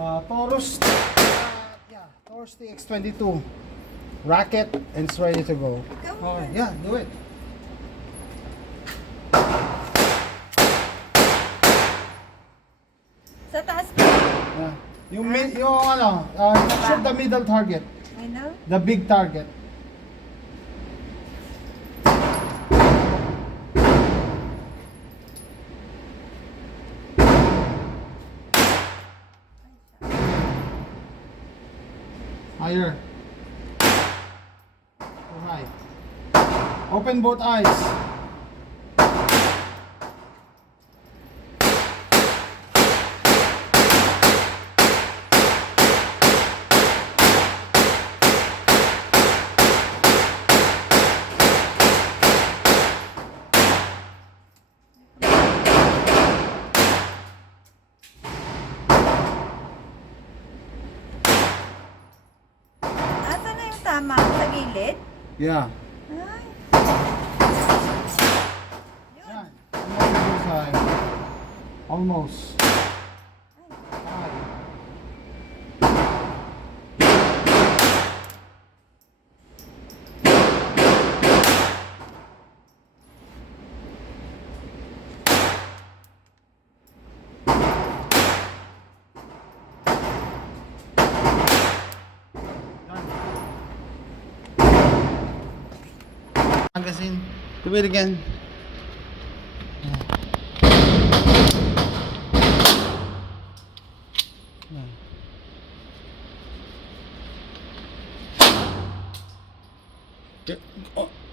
Taurus, Taurus Tx22 racket, and it's ready to go. Okay, yeah, do it. Sa taas pa. Yeah. Yung shoot the middle target, I know. the big target. Higher. Too high. Open both eyes. Asa na yung tama? Sa gilid? Yeah. Ay. Yeah. Almost high. Almost. High. Magazine. Do it again.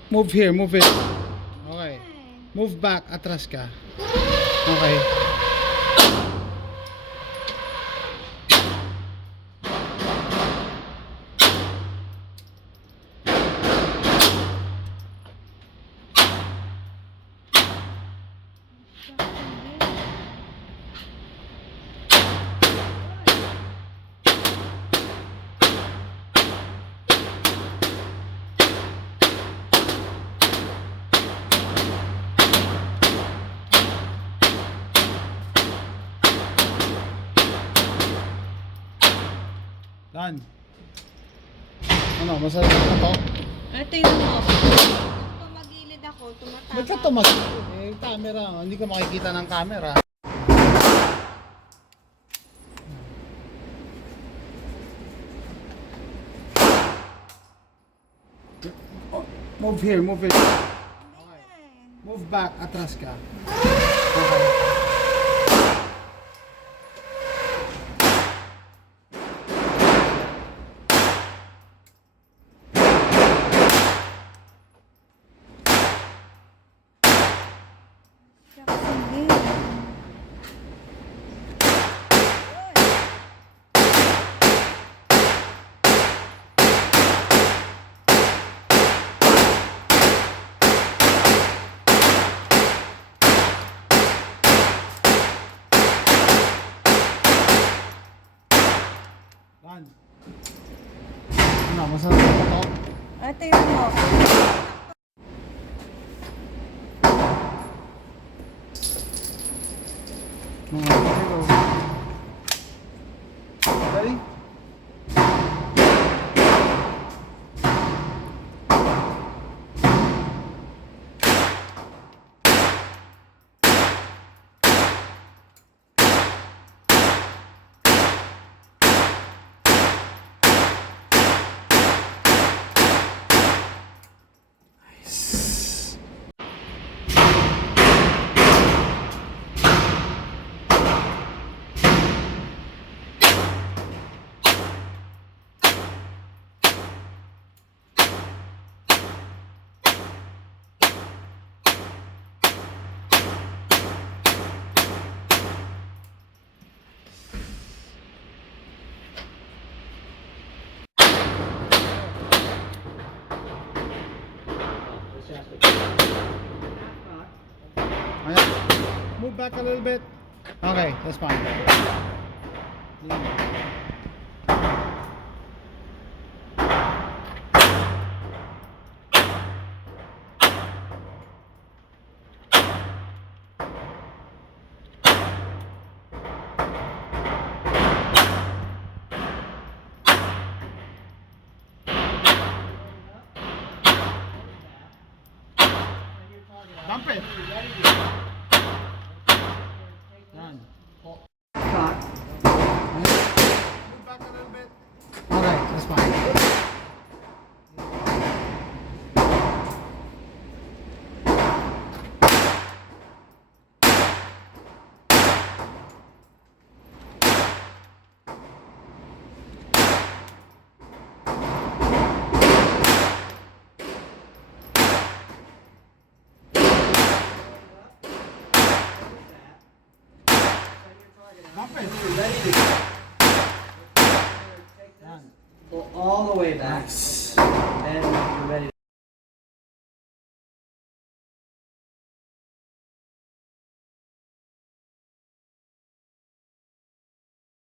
Move here, move it. Okay. Move back, atras ka. Okay. Done. Ano, masarap na to? Ito yung mo. Kung tumagilid ako, tumatama. Ba't ka tumagilid? Eh, camera. Hindi ka makikita ng camera. Move here, move it. Okay. Move back, atras ka. Okay. Done. Ano, masarap na to? Ito yung mo. Ready? Ayan. Move back a little bit. Okay, that's fine. Dump it. Done. Shot. Move back a little bit. Okay, that's fine. Dump it. Ready to Done. pull all the way back. Nice. Then